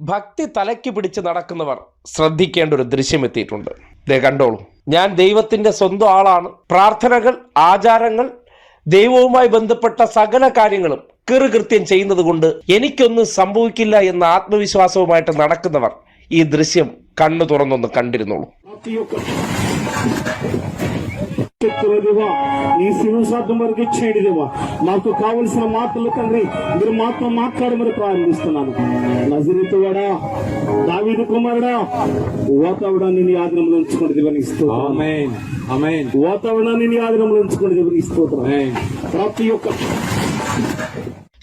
ഭക്തി തലയ്ക്ക് പിടിച്ച് നടക്കുന്നവർ ശ്രദ്ധിക്കേണ്ട ഒരു ദൃശ്യം എത്തിയിട്ടുണ്ട് ദേ കണ്ടോളൂ. ഞാൻ ദൈവത്തിന്റെ സ്വന്തം ആളാണ്. പ്രാർത്ഥനകൾ ആചാരങ്ങൾ ദൈവവുമായി ബന്ധപ്പെട്ട സകല കാര്യങ്ങളും കൃത്യം ചെയ്യുന്നത് കൊണ്ട് എനിക്കൊന്നും സംഭവിക്കില്ല എന്ന ആത്മവിശ്വാസവുമായിട്ട് നടക്കുന്നവർ ഈ ദൃശ്യം കണ്ണു തുറന്നൊന്ന് കണ്ടിരുന്നുള്ളൂ శక్తుల దేవా నీ సింహాసనం వరకు ఇచ్చేయండి దేవా మాకు కావలసిన మాటలు తండ్రి మీరు మాతో మాట్లాడమని ప్రారంభిస్తున్నాను నజరితువాడా దావీదు కుమారుడా వాతావరణాన్ని నీ ఆధీనంలో ఉంచుకోండి దేవని స్తోత్రం Amen. Amen. వాతావరణాన్ని నీ ఆధీనంలో ఉంచుకోండి దేవని స్తోత్రం Amen. ప్రతి ఒక్క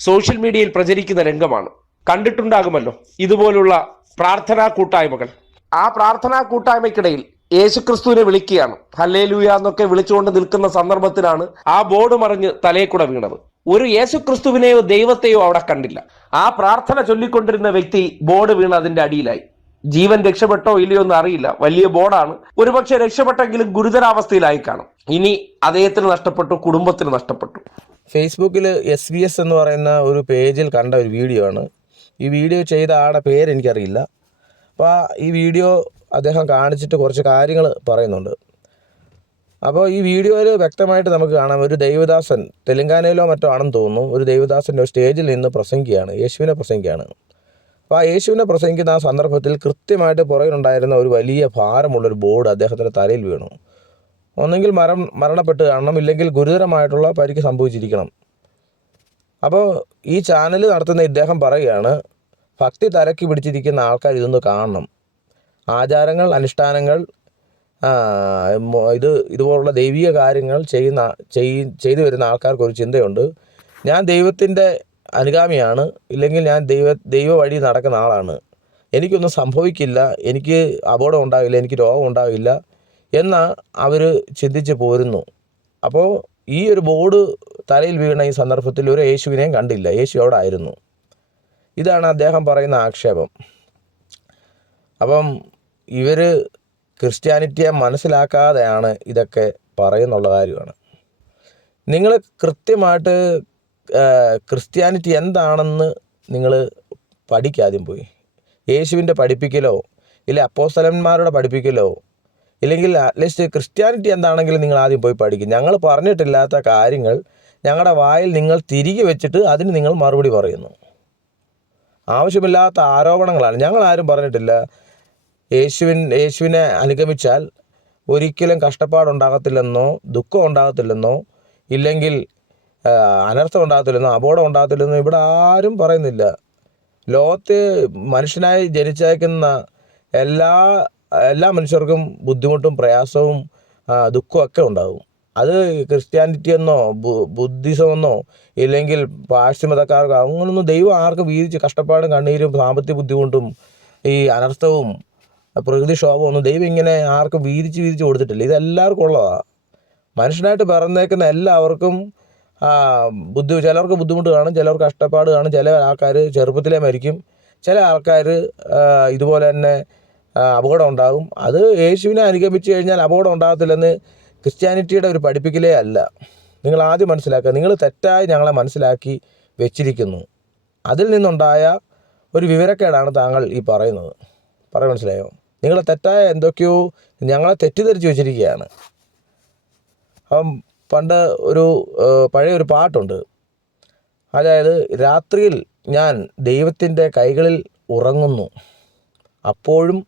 സോഷ്യൽ മീഡിയയിൽ പ്രചരിക്കുന്ന രംഗമാണ് കണ്ടിട്ടുണ്ടാകുമല്ലോ ഇതുപോലുള്ള പ്രാർത്ഥനാ കൂട്ടായ്മകൾ ആ പ്രാർത്ഥനാ കൂട്ടായ്മയ്ക്കിടയിൽ യേശുക്രിസ്തുവിനെ വിളിക്കുകയാണ്. ഹല്ലേലൂയ എന്നൊക്കെ വിളിച്ചുകൊണ്ട് നിൽക്കുന്ന സന്ദർഭത്തിലാണ് ആ ബോർഡ് മറിഞ്ഞ് തലയെക്കൂടെ കൂടെ വീണത്. ഒരു യേശുക്രിസ്തുവിനെയോ ദൈവത്തെയോ അവിടെ കണ്ടില്ല. ആ പ്രാർത്ഥന ചൊല്ലിക്കൊണ്ടിരുന്ന വ്യക്തി ബോർഡ് വീണ് അതിന്റെ അടിയിലായി. ജീവൻ രക്ഷപ്പെട്ടോ ഇല്ലയോ എന്ന് അറിയില്ല. വലിയ ബോർഡാണ്. ഒരുപക്ഷെ രക്ഷപ്പെട്ടെങ്കിലും ഗുരുതരാവസ്ഥയിലായി കാണും. ഇനി അദ്ദേഹത്തിന് നഷ്ടപ്പെട്ടു കുടുംബത്തിന് നഷ്ടപ്പെട്ടു. ഫേസ്ബുക്കിൽ എസ് വി എസ് എന്ന് പറയുന്ന ഒരു പേജിൽ കണ്ട ഒരു വീഡിയോ ആണ്. ഈ വീഡിയോ ചെയ്ത ആളുടെ പേര് എനിക്കറിയില്ല. അപ്പോൾ ഈ വീഡിയോ അദ്ദേഹം കാണിച്ചിട്ട് കുറച്ച് കാര്യങ്ങൾ പറയുന്നുണ്ട്. അപ്പോൾ ഈ വീഡിയോയിൽ വ്യക്തമായിട്ട് നമുക്ക് കാണാം ഒരു ദൈവദാസൻ തെലങ്കാനയിലോ മറ്റോ ആണെന്ന് തോന്നുന്നു. ഒരു ദൈവദാസന്റെ സ്റ്റേജിൽ നിന്ന് പ്രസംഗിക്കുകയാണ് യേശുവിനെ പ്രസംഗിക്കുകയാണ്. അപ്പോൾ ആ യേശുവിനെ പ്രസംഗിക്കുന്ന ആ സന്ദർഭത്തിൽ കൃത്യമായിട്ട് പുറകിലുണ്ടായിരുന്ന ഒരു വലിയ ഭാരമുള്ളൊരു ബോർഡ് അദ്ദേഹത്തിന്റെ തലയിൽ വീണു. ഒന്നെങ്കിൽ മരം മരണപ്പെട്ട് കാണണം ഇല്ലെങ്കിൽ ഗുരുതരമായിട്ടുള്ള പരിക്ക് സംഭവിച്ചിരിക്കണം. അപ്പോൾ ഈ ചാനൽ നടത്തുന്ന ഇദ്ദേഹം പറയുകയാണ് ഭക്തി തലക്കി പിടിച്ചിരിക്കുന്ന ആൾക്കാർ ഇതൊന്ന് കാണണം. ആചാരങ്ങൾ അനുഷ്ഠാനങ്ങൾ ഇത് ഇതുപോലുള്ള ദൈവിക കാര്യങ്ങൾ ചെയ്യുന്ന ചെയ് ചെയ്തു വരുന്ന ആൾക്കാർക്ക് ഒരു ചിന്തയുണ്ട്. ഞാൻ ദൈവത്തിന്റെ അനുഗാമിയാണ് ഇല്ലെങ്കിൽ ഞാൻ ദൈവ ദൈവ വഴി നടക്കുന്ന ആളാണ്. എനിക്കൊന്നും സംഭവിക്കില്ല എനിക്ക് അപകടം ഉണ്ടാവില്ല എനിക്ക് രോഗം ഉണ്ടാവില്ല എന്ന് അവർ ചിന്തിച്ച് പോരുന്നു. അപ്പോൾ ഈ ഒരു ബോർഡ് തലയിൽ വീണ ഈ സന്ദർഭത്തിൽ ഒരു യേശുവിനെയും കണ്ടില്ല. യേശു അവിടെ ആയിരുന്നു ഇതാണ് അദ്ദേഹം പറയുന്ന ആക്ഷേപം. അപ്പം ഇവർ ക്രിസ്ത്യാനിറ്റിയെ മനസ്സിലാക്കാതെയാണ് ഇതൊക്കെ പറയുന്നുള്ള കാര്യമാണ്. നിങ്ങൾ കൃത്യമായിട്ട് ക്രിസ്ത്യാനിറ്റി എന്താണെന്ന് നിങ്ങൾ പഠിക്കാദ്യം പോയി. യേശുവിന്റെ പഠിപ്പിക്കലോ ഇല്ല അപ്പോസ്തലന്മാരുടെ പഠിപ്പിക്കലോ ഇല്ലെങ്കിൽ അറ്റ്ലീസ്റ്റ് ക്രിസ്ത്യാനിറ്റി എന്താണെങ്കിലും നിങ്ങൾ ആദ്യം പോയി പഠിക്കും. ഞങ്ങൾ പറഞ്ഞിട്ടില്ലാത്ത കാര്യങ്ങൾ ഞങ്ങളുടെ വായിൽ നിങ്ങൾ തിരികെ വെച്ചിട്ട് അതിന് നിങ്ങൾ മറുപടി പറയുന്നു. ആവശ്യമില്ലാത്ത ആരോപണങ്ങളാണ്. ഞങ്ങൾ ആരും പറഞ്ഞിട്ടില്ല യേശുവിൻ യേശുവിനെ അനുഗമിച്ചാൽ ഒരിക്കലും കഷ്ടപ്പാടുണ്ടാകത്തില്ലെന്നോ ദുഃഖം ഉണ്ടാകത്തില്ലെന്നോ ഇല്ലെങ്കിൽ അനർത്ഥം ഉണ്ടാകത്തില്ലെന്നോ അപകടം ഉണ്ടാകത്തില്ലെന്നോ ഇവിടെ ആരും പറയുന്നില്ല. ലോകത്ത് മനുഷ്യനായി ജനിച്ചയക്കുന്ന എല്ലാ എല്ലാ മനുഷ്യർക്കും ബുദ്ധിമുട്ടും പ്രയാസവും ദുഃഖമൊക്കെ ഉണ്ടാകും. അത് ക്രിസ്ത്യാനിറ്റി എന്നോ ബുദ്ധിസം എന്നോ ഇല്ലെങ്കിൽ പാശ്ചിമതക്കാർക്കോ അങ്ങനൊന്നും ദൈവം ആർക്കും വീതിച്ച് കഷ്ടപ്പാടും കണ്ണീരും സാമ്പത്തിക ബുദ്ധിമുട്ടും ഈ അനർത്ഥവും പ്രകൃതിക്ഷോഭവും ഒന്നും ദൈവം ഇങ്ങനെ ആർക്കും വീതിച്ച് വീതിച്ച് കൊടുത്തിട്ടില്ല. ഇതെല്ലാവർക്കും ഉള്ളതാണ് മനുഷ്യനായിട്ട് പിറന്നേക്കുന്ന എല്ലാവർക്കും ബുദ്ധി ചിലർക്ക് ബുദ്ധിമുട്ട് കാണും ചിലർക്ക് കഷ്ടപ്പാട് കാണും. ചില ആൾക്കാർ ചെറുപ്പത്തിലേ മരിക്കും. ചില ആൾക്കാർ ഇതുപോലെ തന്നെ അപകടം ഉണ്ടാകും. അത് യേശുവിനെ അനുഗമിച്ച് കഴിഞ്ഞാൽ അപകടം ഉണ്ടാകത്തില്ലെന്ന് ക്രിസ്ത്യാനിറ്റിയുടെ ഒരു പഠിപ്പിക്കലേ അല്ല. നിങ്ങൾ ആദ്യം മനസ്സിലാക്കുക നിങ്ങൾ തെറ്റായി ഞങ്ങളെ മനസ്സിലാക്കി വെച്ചിരിക്കുന്നു. അതിൽ നിന്നുണ്ടായ ഒരു വിവരക്കേടാണ് താങ്കൾ ഈ പറയുന്നത്. പറയാൻ മനസ്സിലായോ? നിങ്ങൾ തെറ്റായ എന്തൊക്കെയോ ഞങ്ങളെ തെറ്റിദ്ധരിച്ച് വെച്ചിരിക്കുകയാണ്. അപ്പം പണ്ട് ഒരു പഴയ ഒരു പാട്ടുണ്ട്. അതായത് രാത്രിയിൽ ഞാൻ ദൈവത്തിന്റെ കൈകളിൽ ഉറങ്ങുന്നു. അപ്പോഴും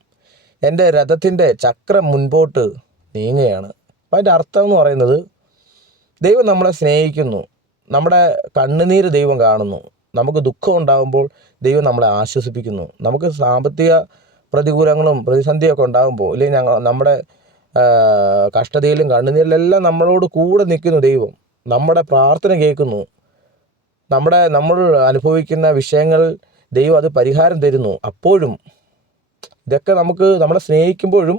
എന്റെ രഥത്തിന്റെ ചക്രം മുൻപോട്ട് നീങ്ങുകയാണ്. അപ്പം അതിന്റെ അർത്ഥം എന്ന് പറയുന്നത് ദൈവം നമ്മളെ സ്നേഹിക്കുന്നു. നമ്മുടെ കണ്ണുനീര് ദൈവം കാണുന്നു. നമുക്ക് ദുഃഖം ഉണ്ടാകുമ്പോൾ ദൈവം നമ്മളെ ആശ്വസിപ്പിക്കുന്നു. നമുക്ക് സാമ്പത്തിക പ്രതികൂലങ്ങളും പ്രതിസന്ധിയൊക്കെ ഉണ്ടാകുമ്പോൾ ഇല്ലെങ്കിൽ ഞങ്ങൾ നമ്മുടെ കഷ്ടതയിലും കണ്ണുനീരിലെല്ലാം നമ്മളോട് കൂടെ നിൽക്കുന്നു ദൈവം. നമ്മുടെ പ്രാർത്ഥന കേൾക്കുന്നു. നമ്മുടെ നമ്മൾ അനുഭവിക്കുന്ന വിഷയങ്ങൾ ദൈവം അത് പരിഹാരം തരുന്നു. അപ്പോഴും ഇതൊക്കെ നമുക്ക് നമ്മളെ സ്നേഹിക്കുമ്പോഴും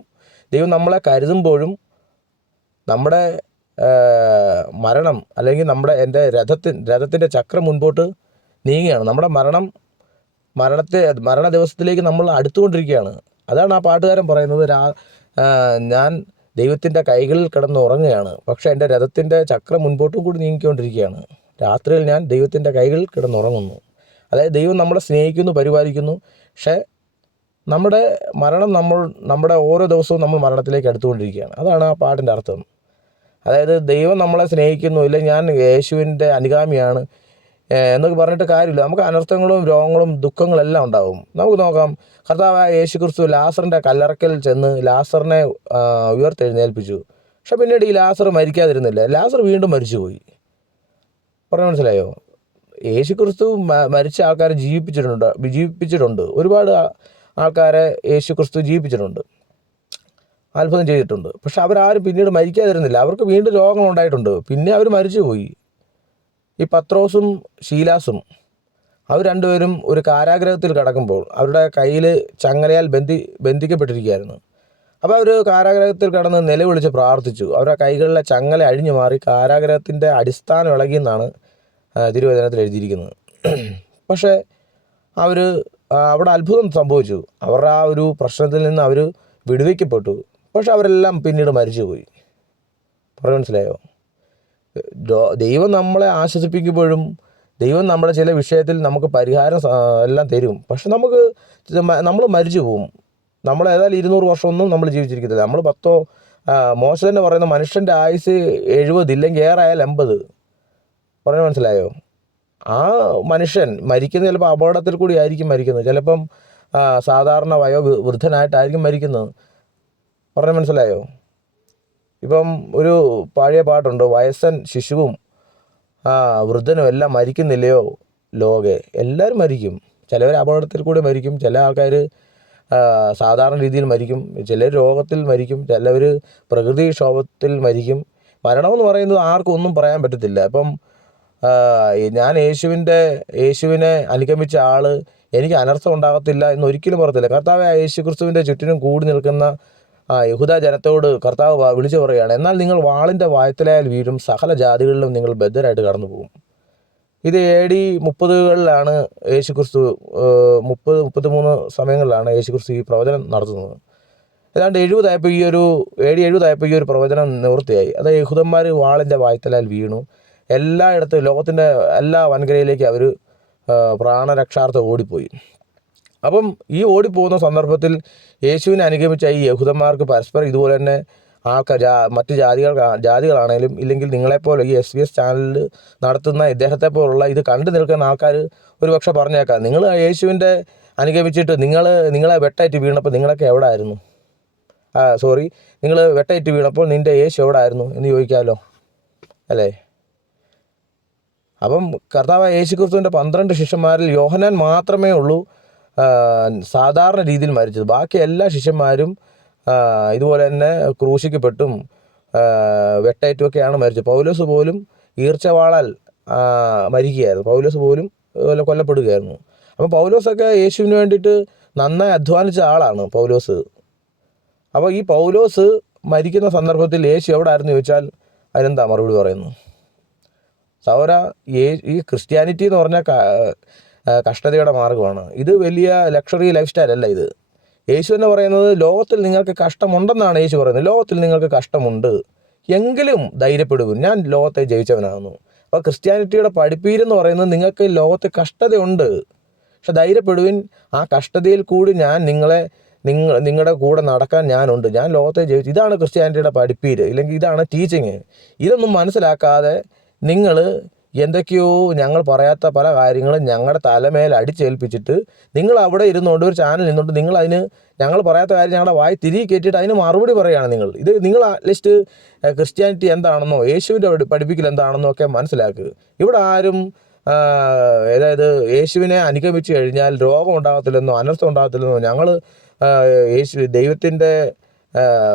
ദൈവം നമ്മളെ കരുതുമ്പോഴും നമ്മുടെ മരണം അല്ലെങ്കിൽ നമ്മുടെ എന്റെ രഥത്തിൻ രഥത്തിന്റെ ചക്രം മുൻപോട്ട് നീങ്ങുകയാണ്. നമ്മുടെ മരണം മരണത്തെ മരണ ദിവസത്തിലേക്ക് നമ്മൾ അടുത്തുകൊണ്ടിരിക്കുകയാണ്. അതാണ് ആ പാട്ടുകാരൻ പറയുന്നത്. രാ ഞാൻ ദൈവത്തിന്റെ കൈകളിൽ കിടന്ന് ഉറങ്ങുകയാണ്. പക്ഷേ എന്റെ രഥത്തിന്റെ ചക്രം മുൻപോട്ടും കൂടി നീങ്ങിക്കൊണ്ടിരിക്കുകയാണ്. രാത്രിയിൽ ഞാൻ ദൈവത്തിന്റെ കൈകളിൽ കിടന്നുറങ്ങുന്നു അതായത് ദൈവം നമ്മളെ സ്നേഹിക്കുന്നു പരിപാലിക്കുന്നു. പക്ഷേ നമ്മുടെ മരണം നമ്മൾ നമ്മുടെ ഓരോ ദിവസവും നമ്മൾ മരണത്തിലേക്ക് അടുത്തുകൊണ്ടിരിക്കുകയാണ്. അതാണ് ആ പാട്ടിന്റെ അർത്ഥം. അതായത് ദൈവം നമ്മളെ സ്നേഹിക്കുന്നു ഇല്ലെങ്കിൽ ഞാൻ യേശുവിന്റെ അനുഗാമിയാണ്. എന്നൊക്കെ പറഞ്ഞിട്ട് കാര്യമില്ല. നമുക്ക് അനർത്ഥങ്ങളും രോഗങ്ങളും ദുഃഖങ്ങളും എല്ലാം ഉണ്ടാവും. നമുക്ക് നോക്കാം. കർത്താവായ യേശു ക്രിസ്തു ലാസറിന്റെ കല്ലറക്കൽ ചെന്ന് ലാസറിനെ ഉയർത്തെഴുന്നേൽപ്പിച്ചു. പക്ഷെ പിന്നീട് ഈ ലാസർ മരിക്കാതിരുന്നില്ല. ലാസർ വീണ്ടും മരിച്ചുപോയി. പറഞ്ഞു മനസ്സിലായോ? യേശു ക്രിസ്തു മരിച്ച ആൾക്കാരെ ജീവിപ്പിച്ചിട്ടുണ്ട് ജീവിപ്പിച്ചിട്ടുണ്ട്. ഒരുപാട് ആൾക്കാരെ യേശു ക്രിസ്തു ജീവിപ്പിച്ചിട്ടുണ്ട്. അത്ഭുതം ചെയ്തിട്ടുണ്ട്. പക്ഷെ അവരാരും പിന്നീട് മരിക്കാതിരുന്നില്ല. അവർക്ക് വീണ്ടും രോഗങ്ങൾ ഉണ്ടായിട്ടുണ്ട്. പിന്നെ അവർ മരിച്ചുപോയി. ഈ പത്രോസും ഷീലാസും അവർ രണ്ടുപേരും ഒരു കാരാഗ്രഹത്തിൽ കിടക്കുമ്പോൾ അവരുടെ കയ്യിൽ ചങ്ങലയാൽ ബന്ധി ബന്ധിക്കപ്പെട്ടിരിക്കുകയായിരുന്നു. അപ്പോൾ അവർ കാരാഗ്രഹത്തിൽ കിടന്ന് നിലവിളിച്ച് പ്രാർത്ഥിച്ചു. അവരുടെ കൈകളിലെ ചങ്ങല അഴിഞ്ഞു മാറി കാരാഗ്രഹത്തിന്റെ അടിസ്ഥാനം ഇളകിയെന്നാണ് തിരുവചനത്തിൽ എഴുതിയിരിക്കുന്നത്. പക്ഷേ അവർ അവിടെ അത്ഭുതം സംഭവിച്ചു. അവരുടെ ആ ഒരു പ്രശ്നത്തിൽ നിന്ന് അവർ വിടുവിക്കപ്പെട്ടു. പക്ഷെ അവരെല്ലാം പിന്നീട് മരിച്ചുപോയി. പറഞ്ഞു മനസ്സിലായോ? ദൈവം നമ്മളെ ആശ്വസിപ്പിക്കുമ്പോഴും ദൈവം നമ്മുടെ ചില വിഷയത്തിൽ നമുക്ക് പരിഹാരം എല്ലാം തരും. പക്ഷെ നമുക്ക് നമ്മൾ മരിച്ചു പോവും. നമ്മൾ ഏതായാലും ഇരുന്നൂറ് വർഷമൊന്നും നമ്മൾ ജീവിച്ചിരിക്കത്തില്ല. നമ്മൾ പത്തോ മോശം തന്നെ പറയുന്ന മനുഷ്യന്റെ ആയുസ് എഴുപത് ഇല്ലെങ്കിൽ ഏറായാൽ എൺപത്. പറഞ്ഞു മനസ്സിലായോ? ആ മനുഷ്യൻ മരിക്കുന്നത് ചിലപ്പോൾ അപകടത്തിൽ കൂടി ആയിരിക്കും മരിക്കുന്നത്. ചിലപ്പം സാധാരണ വയോ വൃദ്ധനായിട്ടായിരിക്കും മരിക്കുന്നത്. പറഞ്ഞു മനസ്സിലായോ? ഇപ്പം ഒരു പഴയ പാട്ടുണ്ട് വയസ്സൻ ശിശുവും വൃദ്ധനും എല്ലാം മരിക്കുന്നില്ലയോ ലോകെ? എല്ലാവരും മരിക്കും. ചിലവർ അപകടത്തിൽ കൂടി മരിക്കും ചില ആൾക്കാർ സാധാരണ രീതിയിൽ മരിക്കും ചിലർ രോഗത്തിൽ മരിക്കും ചിലവർ പ്രകൃതിക്ഷോഭത്തിൽ മരിക്കും. മരണമെന്ന് പറയുന്നത് ആർക്കും ഒന്നും പറയാൻ പറ്റത്തില്ല. ഇപ്പം ഞാൻ യേശുവിന്റെ യേശുവിനെ അനുഗമിച്ച ആൾ എനിക്ക് അനർത്ഥം ഉണ്ടാകത്തില്ല എന്ന് ഒരിക്കലും പറയത്തില്ല. കർത്താവ് യേശു ക്രിസ്തുവിന്റെ ചുറ്റിനും കൂടി നിൽക്കുന്ന ആ യഹൂദ ജനത്തോട് കർത്താവ് വിളിച്ചു പറയുകയാണ് എന്നാൽ നിങ്ങൾ വാളിന്റെ വായത്തിലായാൽ വീഴും സകല ജാതികളിലും നിങ്ങൾ ബദ്ധരായിട്ട് കടന്നു പോകും ഇത് എ ഡി മുപ്പതുകളിലാണ് യേശു ക്രിസ്തു മുപ്പത് മുപ്പത്തിമൂന്ന് സമയങ്ങളിലാണ് യേശു ക്രിസ്തു ഈ പ്രവചനം നടത്തുന്നത്. ഏതാണ്ട് എഴുപതായപ്പോൾ ഈ ഒരു എ ഡി എഴുപതായപ്പോൾ ഈ ഒരു പ്രവചനം നിവൃത്തിയായി. അത് യഹൂദന്മാർ വാളിന്റെ വായത്തലാൽ വീണു. എല്ലായിടത്തും ലോകത്തിന്റെ എല്ലാ വൻകരയിലേക്ക് അവർ പ്രാണരക്ഷാർത്ഥം ഓടിപ്പോയി. അപ്പം ഈ ഓടിപ്പോകുന്ന സന്ദർഭത്തിൽ യേശുവിനെ അനുഗമിച്ച ഈ യഹൂദന്മാർക്ക് പരസ്പരം ഇതുപോലെ തന്നെ ആൾക്കാർ ജാ മറ്റ് ജാതികൾ ജാതികളാണേലും ഇല്ലെങ്കിൽ നിങ്ങളെപ്പോലെ ഈ എസ് ബി എസ് ചാനലിൽ നടത്തുന്ന ഇദ്ദേഹത്തെ പോലുള്ള ഇത് കണ്ടു നിൽക്കുന്ന ആൾക്കാർ ഒരുപക്ഷെ പറഞ്ഞേക്കാം. നിങ്ങൾ യേശുവിന്റെ അനുഗമിച്ചിട്ട് നിങ്ങൾ നിങ്ങളെ വെട്ടയറ്റ് വീണപ്പോൾ നിങ്ങളൊക്കെ എവിടെ ആയിരുന്നു ആ സോറി നിങ്ങൾ വെട്ടയറ്റ് വീണപ്പോൾ നിന്റെ യേശു എവിടെ ആയിരുന്നു എന്ന് ചോദിക്കാമല്ലോ അല്ലേ? അപ്പം കർത്താവ് യേശു ക്രിസ്തുവിന്റെ പന്ത്രണ്ട് ശിഷ്യന്മാരിൽ യോഹനാൻ മാത്രമേ ഉള്ളൂ. സാധാരണ രീതിയിൽ മരിച്ചത്. ബാക്കി എല്ലാ ശിഷ്യന്മാരും ഇതുപോലെ തന്നെ ക്രൂശിക്കപ്പെട്ടും വെട്ടയറ്റുമൊക്കെയാണ് മരിച്ചത്. പൗലോസ് പോലും ഈർച്ചവാളാൽ മരിക്കുകയായിരുന്നു. പൗലോസ് പോലും കൊല്ലപ്പെടുകയായിരുന്നു. അപ്പോൾ പൗലോസൊക്കെ യേശുവിന് വേണ്ടിയിട്ട് നന്നായി അധ്വാനിച്ച ആളാണ് പൗലോസ്. അപ്പോൾ ഈ പൗലോസ് മരിക്കുന്ന സന്ദർഭത്തിൽ യേശു എവിടെ ആയിരുന്നു ചോദിച്ചാൽ അതിനെന്താ മറുപടി പറയുന്നു? സൗര ഈ ക്രിസ്ത്യാനിറ്റി എന്ന് ആ, കഷ്ടതയുടെ മാർഗമാണ്. ഇത് വലിയ ലക്ഷറി ലൈഫ് സ്റ്റൈൽ അല്ല ഇത്. യേശു എന്ന് പറയുന്നത് ലോകത്തിൽ നിങ്ങൾക്ക് കഷ്ടമുണ്ടെന്നാണ് യേശു പറയുന്നത്. ലോകത്തിൽ നിങ്ങൾക്ക് കഷ്ടമുണ്ട്. എങ്കിലും ധൈര്യപ്പെടുവിൻ. ഞാൻ ലോകത്തെ ജയിച്ചവനാകുന്നു. അപ്പോൾ ക്രിസ്ത്യാനിറ്റിയുടെ പഠിപ്പീരെന്ന് പറയുന്നത് നിങ്ങൾക്ക് ലോകത്ത് കഷ്ടതയുണ്ട്. പക്ഷെ ധൈര്യപ്പെടുവിൻ. ആ കഷ്ടതയിൽ കൂടി ഞാൻ നിങ്ങളെ നിങ്ങൾ നിങ്ങളുടെ കൂടെ നടക്കാൻ ഞാനുണ്ട്. ഞാൻ ലോകത്തെ ജയിച്ചു. ഇതാണ് ക്രിസ്ത്യാനിറ്റിയുടെ പഠിപ്പീര്. ഇല്ലെങ്കിൽ ഇതാണ് ടീച്ചിങ് ഇതൊന്നും മനസ്സിലാക്കാതെ നിങ്ങൾ എന്തൊക്കെയോ ഞങ്ങൾ പറയാത്ത പല കാര്യങ്ങളും ഞങ്ങളുടെ തലമേൽ അടിച്ചേൽപ്പിച്ചിട്ട് നിങ്ങൾ അവിടെ ഇരുന്നുകൊണ്ട് ഒരു ചാനൽ നിന്നുകൊണ്ട് നിങ്ങൾ അതിന് ഞങ്ങൾ പറയാത്ത കാര്യം ഞങ്ങളുടെ വായി തിരികെ കയറ്റിയിട്ട് അതിന് മറുപടി പറയുകയാണ് നിങ്ങൾ. ഇത് നിങ്ങൾ അറ്റ്ലീസ്റ്റ് ക്രിസ്ത്യാനിറ്റി എന്താണെന്നോ യേശുവിന്റെ പഠിപ്പിക്കൽ എന്താണെന്നോ ഒക്കെ മനസ്സിലാക്കുക ഇവിടെ ആരും അതായത് യേശുവിനെ അനുഗമിച്ച് കഴിഞ്ഞാൽ രോഗം ഉണ്ടാകത്തില്ലെന്നോ അനർത്ഥം ഉണ്ടാകത്തില്ലെന്നോ ഞങ്ങൾ യേശു ദൈവത്തിന്റെ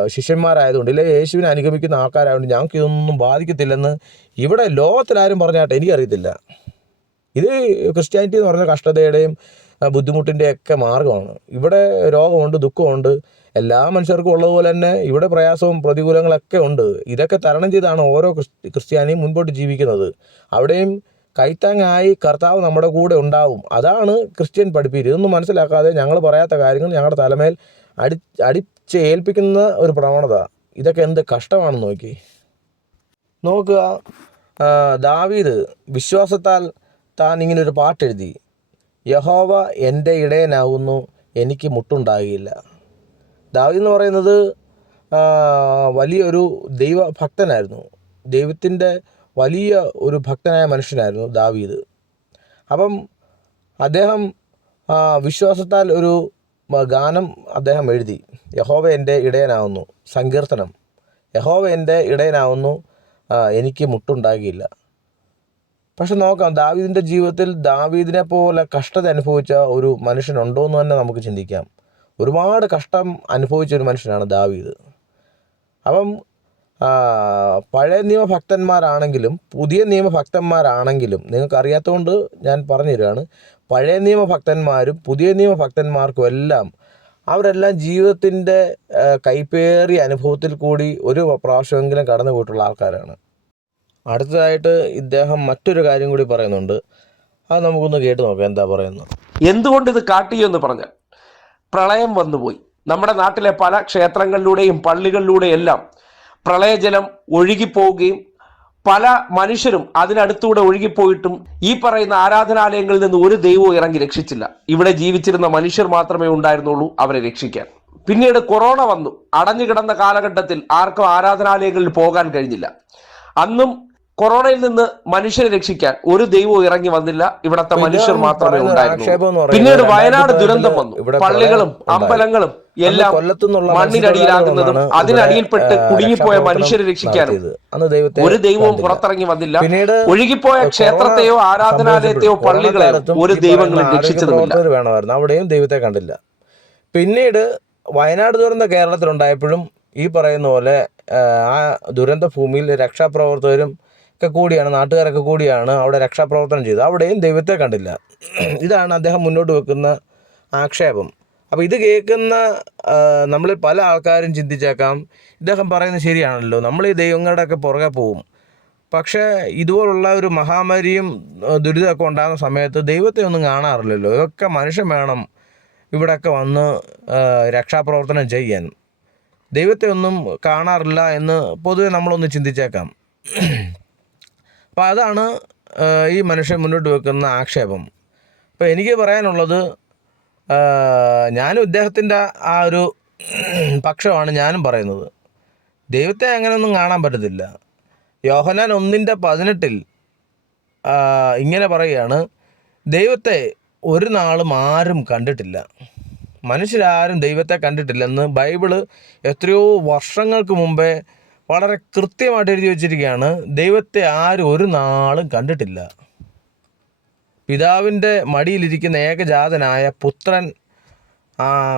ശിഷ്യന്മാരായതുകൊണ്ട് ഇല്ലെങ്കിൽ യേശുവിനെ അനുഗമിക്കുന്ന ആൾക്കാരായതുകൊണ്ട് ഞങ്ങൾക്ക് ഇതൊന്നും ബാധിക്കത്തില്ലെന്ന് ഇവിടെ ലോകത്തിലാരും പറഞ്ഞാട്ടെ എനിക്കറിയത്തില്ല. ഇത് ക്രിസ്ത്യാനിറ്റി എന്ന് പറഞ്ഞ കഷ്ടതയുടെയും ബുദ്ധിമുട്ടിന്റെ ബുദ്ധിമുട്ടിന്റെയൊക്കെ മാർഗമാണ്. ഇവിടെ രോഗമുണ്ട് ദുഃഖമുണ്ട് എല്ലാ മനുഷ്യർക്കും ഉള്ളതുപോലെ തന്നെ ഇവിടെ പ്രയാസവും പ്രതികൂലങ്ങളൊക്കെ ഉണ്ട്. ഇതൊക്കെ തരണം ചെയ്താണ് ഓരോ ക്രിസ്ത്യ- ക്രിസ്ത്യാനിയും മുൻപോട്ട് ജീവിക്കുന്നത്. അവിടെയും കൈത്താങ്ങായി കർത്താവ് നമ്മുടെ കൂടെ ഉണ്ടാവും. അതാണ് ക്രിസ്ത്യൻ പഠിപ്പീര്. ഇതൊന്നും മനസ്സിലാക്കാതെ ഞങ്ങൾ പറയാത്ത കാര്യങ്ങൾ ഞങ്ങളുടെ തലമേൽ അടി അടിച്ച് ഏൽപ്പിക്കുന്ന ഒരു പ്രവണത. ഇതൊക്കെ എന്ത് കഷ്ടമാണെന്ന് നോക്കി. നോക്കുക. ദാവീദ് വിശ്വാസത്താൽ താൻ ഇങ്ങനെ ഒരു പാട്ടെഴുതി. യഹോവ എന്റെ ഇടയനാകുന്നു എനിക്ക് മുട്ടുണ്ടാകില്ല. ദാവീദ് എന്ന് പറയുന്നത് വലിയൊരു ദൈവഭക്തനായിരുന്നു. ദൈവത്തിന്റെ വലിയ ഒരു ഭക്തനായ മനുഷ്യനായിരുന്നു ദാവീദ്. അപ്പം അദ്ദേഹം വിശ്വാസത്താൽ ഒരു ഗാനം അദ്ദേഹം എഴുതി. യഹോവ എന്റെ ഇടയനാവുന്നു. സങ്കീർത്തനം. യഹോവ എന്റെ ഇടയനാവുന്നു. എനിക്ക് മുട്ടുണ്ടാകിയില്ല. പക്ഷെ നോക്കാം ദാവീദിന്റെ ജീവിതത്തിൽ ദാവീദിനെ പോലെ കഷ്ടത അനുഭവിച്ച ഒരു മനുഷ്യനുണ്ടോ എന്ന് തന്നെ നമുക്ക് ചിന്തിക്കാം. ഒരുപാട് കഷ്ടം അനുഭവിച്ച ഒരു മനുഷ്യനാണ് ദാവീദ്. അപ്പം പഴയ നിയമഭക്തന്മാരാണെങ്കിലും പുതിയ നിയമഭക്തന്മാരാണെങ്കിലും നിങ്ങൾക്ക് അറിയാത്തതുകൊണ്ട് ഞാൻ പറഞ്ഞു തരികയാണ് പഴയ നിയമഭക്തന്മാരും പുതിയ നിയമഭക്തന്മാർക്കും എല്ലാം അവരെല്ലാം ജീവിതത്തിന്റെ കൈപ്പേറിയ അനുഭവത്തിൽ കൂടി ഒരു പ്രാവശ്യമെങ്കിലും കടന്നു പോയിട്ടുള്ള ആൾക്കാരാണ്. അടുത്തതായിട്ട് ഇദ്ദേഹം മറ്റൊരു കാര്യം കൂടി പറയുന്നുണ്ട്. അത് നമുക്കൊന്ന് കേട്ട് നോക്കാം എന്താ പറയുന്നത്. എന്തുകൊണ്ട് ഇത് കാട്ടിയെന്ന് പറഞ്ഞാൽ പ്രളയം വന്നുപോയി. നമ്മുടെ നാട്ടിലെ പല ക്ഷേത്രങ്ങളിലൂടെയും പള്ളികളിലൂടെയും എല്ലാം പ്രളയജലം ഒഴുകിപ്പോവുകയും പല മനുഷ്യരും അതിനടുത്തൂടെ ഒഴുകിപ്പോയിട്ടും ഈ പറയുന്ന ആരാധനാലയങ്ങളിൽ നിന്ന് ഒരു ദൈവവും ഇറങ്ങി രക്ഷിച്ചില്ല. ഇവിടെ ജീവിച്ചിരുന്ന മനുഷ്യർ മാത്രമേ ഉണ്ടായിരുന്നുള്ളൂ അവരെ രക്ഷിക്കാൻ. പിന്നീട് കൊറോണ വന്നു. അടഞ്ഞു കിടന്ന കാലഘട്ടത്തിൽ ആർക്കും ആരാധനാലയങ്ങളിൽ പോകാൻ കഴിഞ്ഞില്ല. അന്നും കൊറോണയിൽ നിന്ന് മനുഷ്യരെ രക്ഷിക്കാൻ ഒരു ദൈവവും ഇറങ്ങി വന്നില്ല. ഇവിടത്തെ മനുഷ്യർ മാത്രമേ ഉണ്ടായിരുന്നു പിന്നീട് വയനാട് ദുരന്തം വന്നു. പള്ളികളും അമ്പലങ്ങളും എല്ലാം മണ്ണിനടിയിലാകുന്നതും അതിനടിയിൽപ്പെട്ട് കുടുങ്ങിപ്പോയ മനുഷ്യരെ രക്ഷിക്കാനും ഒരു ദൈവവും പുറത്തിറങ്ങി വന്നില്ല. ഒഴുകിപ്പോയ ക്ഷേത്രത്തെയോ ആരാധനാലയത്തെയോ പള്ളികളെ ഒരു ദൈവങ്ങളും രക്ഷിച്ചതുമില്ല. അവിടെയും ദൈവത്തെ കണ്ടില്ല. പിന്നീട് വയനാട് ദുരന്ത കേരളത്തിലുണ്ടായപ്പോഴും ഈ പറയുന്ന പോലെ ആ ദുരന്ത ഭൂമിയിൽ രക്ഷാപ്രവർത്തകരും ഒക്കെ കൂടിയാണ് നാട്ടുകാരൊക്കെ കൂടിയാണ് അവിടെ രക്ഷാപ്രവർത്തനം ചെയ്തത്. അവിടെയും ദൈവത്തെ കണ്ടില്ല. ഇതാണ് അദ്ദേഹം മുന്നോട്ട് വെക്കുന്ന ആക്ഷേപം. അപ്പോൾ ഇത് കേൾക്കുന്ന നമ്മൾ പല ആൾക്കാരും ചിന്തിച്ചേക്കാം ഇദ്ദേഹം പറയുന്നത് ശരിയാണല്ലോ. നമ്മൾ ഈ ദൈവങ്ങളുടെയൊക്കെ പുറകെ പോവും. പക്ഷേ ഇതുപോലുള്ള ഒരു മഹാമാരിയും ദുരിതമൊക്കെ ഉണ്ടാകുന്ന സമയത്ത് ദൈവത്തെ ഒന്നും കാണാറില്ലല്ലോ. ഇതൊക്കെ മനുഷ്യൻ വേണം ഇവിടെയൊക്കെ വന്ന് രക്ഷാപ്രവർത്തനം ചെയ്യാൻ. ദൈവത്തെ ഒന്നും കാണാറില്ല എന്ന് പൊതുവെ നമ്മളൊന്ന് ചിന്തിച്ചേക്കാം. അപ്പോൾ അതാണ് ഈ മനുഷ്യൻ മുന്നോട്ട് വെക്കുന്ന ആക്ഷേപം. അപ്പോൾ എനിക്ക് പറയാനുള്ളത് ഞാനും ഇദ്ദേഹത്തിന്റെ ആ ഒരു പക്ഷമാണ് ഞാനും പറയുന്നത്. ദൈവത്തെ അങ്ങനെയൊന്നും കാണാൻ പറ്റത്തില്ല. യോഹനാൻ ഒന്നിന്റെ പതിനെട്ടിൽ ഇങ്ങനെ പറയുകയാണ് ദൈവത്തെ ഒരു നാളും ആരും കണ്ടിട്ടില്ല. മനുഷ്യരാരും ദൈവത്തെ കണ്ടിട്ടില്ലെന്ന് ബൈബിൾ എത്രയോ വർഷങ്ങൾക്ക് മുമ്പേ വളരെ കൃത്യമായിട്ട് എഴുതി വച്ചിരിക്കുകയാണ് ദൈവത്തെ ആരും ഒരു നാളും കണ്ടിട്ടില്ല. പിതാവിന്റെ മടിയിലിരിക്കുന്ന ഏകജാതനായ പുത്രൻ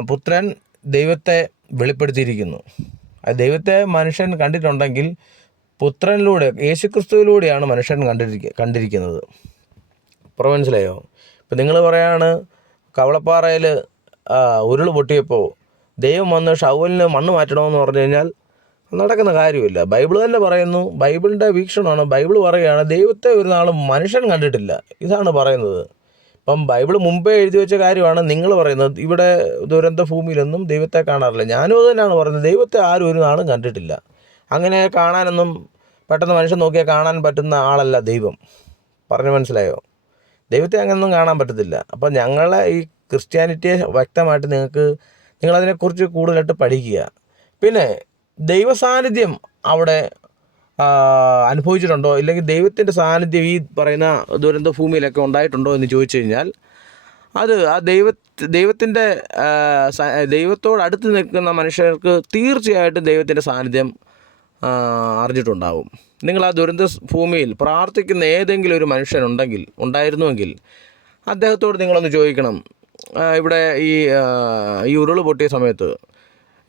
പുത്രൻ ദൈവത്തെ വെളിപ്പെടുത്തിയിരിക്കുന്നു. ദൈവത്തെ മനുഷ്യൻ കണ്ടിട്ടുണ്ടെങ്കിൽ പുത്രനിലൂടെ യേശുക്രിസ്തുവിലൂടെയാണ് മനുഷ്യൻ കണ്ടിരിക്ക കണ്ടിരിക്കുന്നത്. പുറം മനസ്സിലായോ ഇപ്പം നിങ്ങൾ പറയാണ് കവളപ്പാറയിൽ ഉരുൾ പൊട്ടിയപ്പോൾ ദൈവം വന്ന് ഷൗലിന് മണ്ണ് മാറ്റണമെന്ന് പറഞ്ഞു കഴിഞ്ഞാൽ നടക്കുന്ന കാര്യമില്ല. ബൈബിൾ തന്നെ പറയുന്നു ബൈബിളിന്റെ വീക്ഷണമാണ്. ബൈബിൾ പറയുകയാണ് ദൈവത്തെ ഒരു നാളും മനുഷ്യൻ കണ്ടിട്ടില്ല. ഇതാണ് പറയുന്നത്. ഇപ്പം ബൈബിൾ മുമ്പേ എഴുതി വെച്ച കാര്യമാണ് നിങ്ങൾ പറയുന്നത്. ഇവിടെ ദുരന്ത ഭൂമിയിലൊന്നും ദൈവത്തെ കാണാറില്ല. ഞാനും അത് തന്നെയാണ് പറയുന്നത്. ദൈവത്തെ ആരും ഒരു നാളും കണ്ടിട്ടില്ല. അങ്ങനെ കാണാനൊന്നും പെട്ടെന്ന് മനുഷ്യൻ നോക്കിയാൽ കാണാൻ പറ്റുന്ന ആളല്ല ദൈവം. പറഞ്ഞു മനസ്സിലായോ? ദൈവത്തെ അങ്ങനെയൊന്നും കാണാൻ പറ്റത്തില്ല. അപ്പോൾ ഞങ്ങളെ ഈ ക്രിസ്ത്യാനിറ്റിയെ വ്യക്തമായിട്ട് നിങ്ങൾക്ക് നിങ്ങളതിനെക്കുറിച്ച് കൂടുതലായിട്ട് പഠിക്കുക. പിന്നെ ദൈവ സാന്നിധ്യം അവിടെ അനുഭവിച്ചിട്ടുണ്ടോ? ഇല്ലെങ്കിൽ ദൈവത്തിന്റെ സാന്നിധ്യം ഈ പറയുന്ന ദുരന്ത ഭൂമിയിലൊക്കെ ഉണ്ടായിട്ടുണ്ടോ എന്ന് ചോദിച്ചു കഴിഞ്ഞാൽ അത് ആ ദൈവ ദൈവത്തിന്റെ ദൈവത്തോട് അടുത്ത് നിൽക്കുന്ന മനുഷ്യർക്ക് തീർച്ചയായിട്ടും ദൈവത്തിന്റെ സാന്നിധ്യം അറിഞ്ഞിട്ടുണ്ടാവും. നിങ്ങൾ ആ ദുരന്ത ഭൂമിയിൽ പ്രാർത്ഥിക്കുന്ന ഏതെങ്കിലും ഒരു മനുഷ്യനുണ്ടെങ്കിൽ ഉണ്ടായിരുന്നുവെങ്കിൽ അദ്ദേഹത്തോട് നിങ്ങളൊന്ന് ചോദിക്കണം. ഇവിടെ ഈ ഈ ഉരുൾ പൊട്ടിയ സമയത്ത്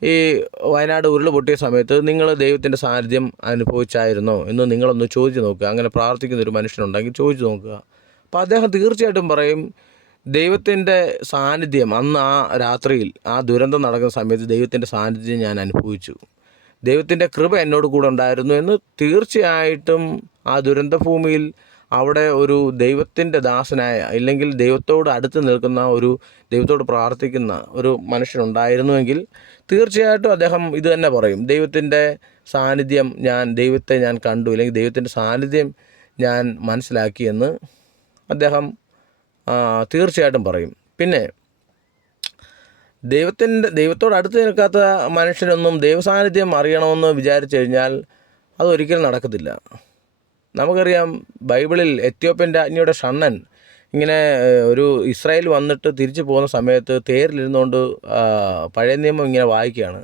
ഈ വയനാട് ഉരുൾ പൊട്ടിയ സമയത്ത് നിങ്ങൾ ദൈവത്തിന്റെ സാന്നിധ്യം അനുഭവിച്ചായിരുന്നോ എന്ന് നിങ്ങളൊന്ന് ചോദിച്ചു നോക്കുക. അങ്ങനെ പ്രാർത്ഥിക്കുന്ന ഒരു മനുഷ്യനുണ്ടെങ്കിൽ ചോദിച്ചു നോക്കുക. അപ്പോൾ അദ്ദേഹം തീർച്ചയായിട്ടും പറയും ദൈവത്തിന്റെ സാന്നിധ്യം അന്ന് ആ രാത്രിയിൽ ആ ദുരന്തം നടക്കുന്ന സമയത്ത് ദൈവത്തിന്റെ സാന്നിധ്യം ഞാൻ അനുഭവിച്ചു. ദൈവത്തിന്റെ കൃപ എന്നോട് കൂടെ ഉണ്ടായിരുന്നു എന്ന് തീർച്ചയായിട്ടും ആ ദുരന്ത ഭൂമിയിൽ അവിടെ ഒരു ദൈവത്തിന്റെ ദാസനായ ഇല്ലെങ്കിൽ ദൈവത്തോട് അടുത്ത് നിൽക്കുന്ന ഒരു ദൈവത്തോട് പ്രാർത്ഥിക്കുന്ന ഒരു മനുഷ്യനുണ്ടായിരുന്നുവെങ്കിൽ തീർച്ചയായിട്ടും അദ്ദേഹം ഇത് തന്നെ പറയും. ദൈവത്തിന്റെ സാന്നിധ്യം ഞാൻ ദൈവത്തെ ഞാൻ കണ്ടു അല്ലെങ്കിൽ ദൈവത്തിന്റെ സാന്നിധ്യം ഞാൻ മനസ്സിലാക്കിയെന്ന് അദ്ദേഹം തീർച്ചയായിട്ടും പറയും. പിന്നെ ദൈവത്തിന്റെ ദൈവത്തോട് അടുത്ത് നിൽക്കാത്ത മനുഷ്യനൊന്നും ദൈവസാന്നിധ്യം അറിയണമെന്ന് വിചാരിച്ചു കഴിഞ്ഞാൽ അതൊരിക്കലും നടക്കത്തില്ല. നമുക്കറിയാം ബൈബിളിൽ എത്യോപ്യൻ രാജ്ഞിയുടെ ഷണ്ണൻ ഇങ്ങനെ ഒരു ഇസ്രായേൽ വന്നിട്ട് തിരിച്ചു പോകുന്ന സമയത്ത് തേരിലിരുന്നുകൊണ്ട് പഴയ നിയമം ഇങ്ങനെ വായിക്കുകയാണ്.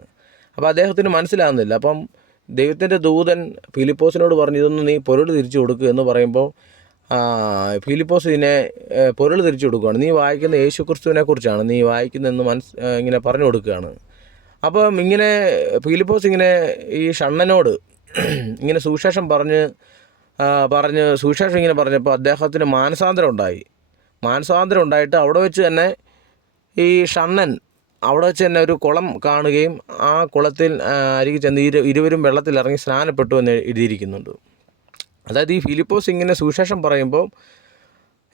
അപ്പോൾ അദ്ദേഹത്തിന് മനസ്സിലാകുന്നില്ല. അപ്പം ദൈവത്തിന്റെ ദൂതൻ ഫിലിപ്പോസിനോട് പറഞ്ഞു ഇതൊന്ന് നീ പൊരുൾ തിരിച്ചു കൊടുക്കുക എന്ന് പറയുമ്പോൾ ഫിലിപ്പോസ് ഇതിനെ പൊരുൾ തിരിച്ചു കൊടുക്കുകയാണ്. നീ വായിക്കുന്ന യേശു ക്രിസ്തുവിനെ കുറിച്ചാണ്. നീ വായിക്കുന്നതെന്ന് മനസ് ഇങ്ങനെ പറഞ്ഞു കൊടുക്കുകയാണ്. അപ്പം ഇങ്ങനെ ഫിലിപ്പോസ് ഇങ്ങനെ ഈ ഷണ്ണനോട് ഇങ്ങനെ സുവിശേഷം പറഞ്ഞ് പറഞ്ഞ് സുവിശേഷം ഇങ്ങനെ പറഞ്ഞപ്പോൾ അദ്ദേഹത്തിന് മാനസാന്തരം ഉണ്ടായി. മാനസാന്തരം ഉണ്ടായിട്ട് അവിടെ വെച്ച് തന്നെ ഈ ഷണ്ണൻ അവിടെ വെച്ച് തന്നെ ഒരു കുളം കാണുകയും ആ കുളത്തിൽ അരികെ ചെന്ന് ഇരു ഇരുവരും വെള്ളത്തിൽ ഇറങ്ങി സ്നാനപ്പെട്ടു എന്ന് എഴുതിയിരിക്കുന്നുണ്ട്. അതായത് ഈ ഫിലിപ്പോസ് ഇങ്ങനെ സുവിശേഷം പറയുമ്പോൾ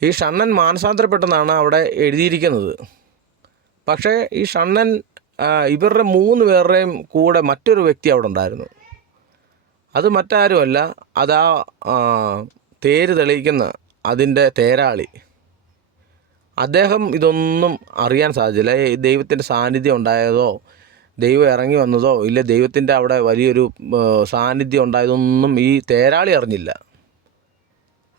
ഈ ഷണ്ണൻ മാനസാന്തരപ്പെട്ടെന്നാണ് അവിടെ എഴുതിയിരിക്കുന്നത്. പക്ഷേ ഈ ഷണ്ണൻ ഇവരുടെ മൂന്ന് പേരുടെയും കൂടെ മറ്റൊരു വ്യക്തി അവിടെ ഉണ്ടായിരുന്നു. അത് മറ്റാരുമല്ല അതാ തേര് തെളിയിക്കുന്ന അതിന്റെ തേരാളി. അദ്ദേഹം ഇതൊന്നും അറിയാൻ സാധിച്ചില്ല. ദൈവത്തിന്റെ സാന്നിധ്യം ഉണ്ടായതോ ദൈവം ഇറങ്ങി വന്നതോ ഇല്ല ദൈവത്തിന്റെ അവിടെ വലിയൊരു സാന്നിധ്യം ഉണ്ടായതൊന്നും ഈ തേരാളി അറിഞ്ഞില്ല.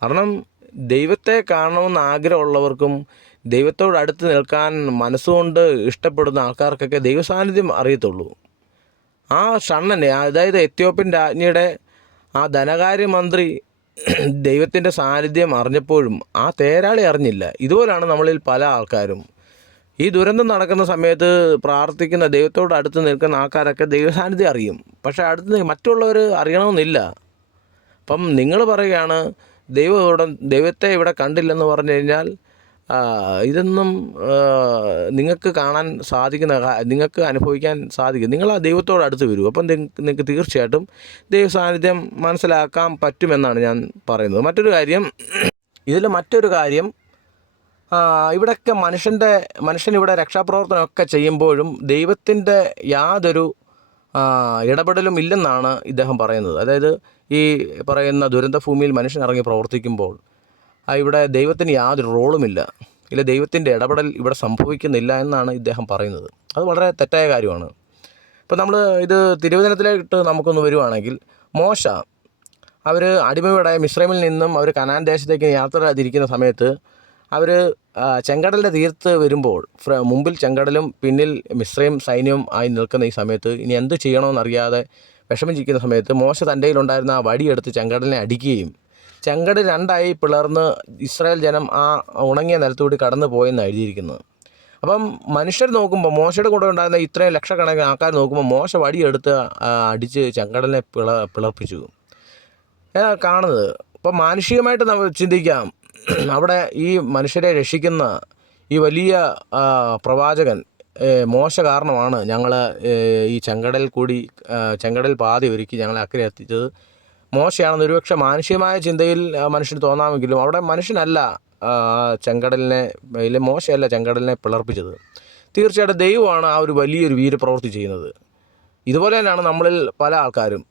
കാരണം ദൈവത്തെ കാണണമെന്ന് ആഗ്രഹമുള്ളവർക്കും ദൈവത്തോട് അടുത്ത് നിൽക്കാൻ മനസ്സുകൊണ്ട് ഇഷ്ടപ്പെടുന്ന ആൾക്കാർക്കൊക്കെ ദൈവസാന്നിധ്യം അറിയത്തുള്ളൂ. ആ ഷണ്ണനെ അതായത് എത്യോപ്യൻ രാജ്ഞിയുടെ ആ ധനകാര്യമന്ത്രി ദൈവത്തിന്റെ സാന്നിധ്യം അറിഞ്ഞപ്പോഴും ആ തേരാളി അറിഞ്ഞില്ല. ഇതുപോലാണ് നമ്മളിൽ പല ആൾക്കാരും. ഈ ദുരന്തം നടക്കുന്ന സമയത്ത് പ്രാർത്ഥിക്കുന്ന ദൈവത്തോട് അടുത്ത് നിൽക്കുന്ന ആൾക്കാരൊക്കെ ദൈവസാന്നിധ്യം അറിയും. പക്ഷേ അടുത്ത് മറ്റുള്ളവർ അറിയണമെന്നില്ല. അപ്പം നിങ്ങൾ പറയുകയാണ് ദൈവം ഇവിടെ ദൈവത്തെ ഇവിടെ കണ്ടില്ലെന്ന് പറഞ്ഞു കഴിഞ്ഞാൽ ഇതൊന്നും നിങ്ങൾക്ക് കാണാൻ സാധിക്കുന്ന നിങ്ങൾക്ക് അനുഭവിക്കാൻ സാധിക്കും. നിങ്ങൾ ആ ദൈവത്തോട് അടുത്ത് വരൂ. അപ്പം നിങ്ങൾക്ക് തീർച്ചയായിട്ടും ദൈവ സാന്നിധ്യം മനസ്സിലാക്കാൻ പറ്റുമെന്നാണ് ഞാൻ പറയുന്നത്. മറ്റൊരു കാര്യം ഇതിൽ മറ്റൊരു കാര്യം ഇവിടെയൊക്കെ മനുഷ്യന്റെ മനുഷ്യൻ ഇവിടെ രക്ഷാപ്രവർത്തനമൊക്കെ ചെയ്യുമ്പോഴും ദൈവത്തിന്റെ യാതൊരു ഇടപെടലും ഇല്ലെന്നാണ് ഇദ്ദേഹം പറയുന്നത്. അതായത് ഈ പറയുന്ന ദുരന്തഭൂമിയിൽ മനുഷ്യൻ ഇറങ്ങി പ്രവർത്തിക്കുമ്പോൾ ഇവിടെ ദൈവത്തിന് യാതൊരു റോളുമില്ല. ഇല്ല ദൈവത്തിന്റെ ഇടപെടൽ ഇവിടെ സംഭവിക്കുന്നില്ല എന്നാണ് ഇദ്ദേഹം പറയുന്നത്. അത് വളരെ തെറ്റായ കാര്യമാണ്. ഇപ്പോൾ നമ്മൾ ഇത് തിരുവചനത്തിലേക്കിട്ട് നമുക്കൊന്ന് വരുവാണെങ്കിൽ മോശ അവർ അടിമയുടെ മിശ്രമിൽ നിന്നും അവർ കനാൻ ദേശത്തേക്ക് യാത്ര തിരിക്കുന്ന സമയത്ത് അവർ ചെങ്കടലിന്റെ തീർത്ത് വരുമ്പോൾ മുമ്പിൽ ചെങ്കടലും പിന്നിൽ മിശ്രയും സൈന്യവും ആയി നിൽക്കുന്ന ഈ സമയത്ത് ഇനി എന്ത് ചെയ്യണമെന്നറിയാതെ വിഷമിച്ചിരിക്കുന്ന സമയത്ത് മോശ തന്റെ കയ്യിലുണ്ടായിരുന്ന ആ വടിയെടുത്ത് ചെങ്കടലിനെ അടിക്കുകയും ചെങ്കടൽ രണ്ടായി പിളർന്ന് ഇസ്രായേൽ ജനം ആ ഉണങ്ങിയ നിലത്തുകൂടി കടന്നു പോയെന്ന് എഴുതിയിരിക്കുന്നത്. അപ്പം മനുഷ്യർ നോക്കുമ്പോൾ മോശയുടെ കൂടെ ഉണ്ടായിരുന്ന ഇത്രയും ലക്ഷക്കണക്കിന് ആൾക്കാർ നോക്കുമ്പോൾ മോശ വടിയെടുത്ത് അടിച്ച് ചെങ്കടലിനെ പിള പിളർപ്പിച്ചു. കാണുന്നത് ഇപ്പം മാനുഷികമായിട്ട് നമ്മൾ ചിന്തിക്കാം. അവിടെ ഈ മനുഷ്യരെ രക്ഷിക്കുന്ന ഈ വലിയ പ്രവാചകൻ മോശ കാരണമാണ് ഞങ്ങൾ ഈ ചെങ്കടൽ കൂടി ചെങ്കടൽ പാതി ഒരുക്കി ഞങ്ങളെ അക്കരെ എത്തിച്ചത്. മോശയാണെന്ന് ഒരുപക്ഷെ മാനുഷികമായ ചിന്തയിൽ മനുഷ്യന് തോന്നാമെങ്കിലും അവിടെ മനുഷ്യനല്ല ചെങ്കടലിനെ ഇല്ല മോശയല്ല ചെങ്കടലിനെ പിളർപ്പിച്ചത്. തീർച്ചയായിട്ടും ദൈവമാണ് ആ ഒരു വലിയൊരു വീരപ്രവൃത്തി ചെയ്യുന്നത്. ഇതുപോലെ തന്നെയാണ് നമ്മളിൽ പല ആൾക്കാരും.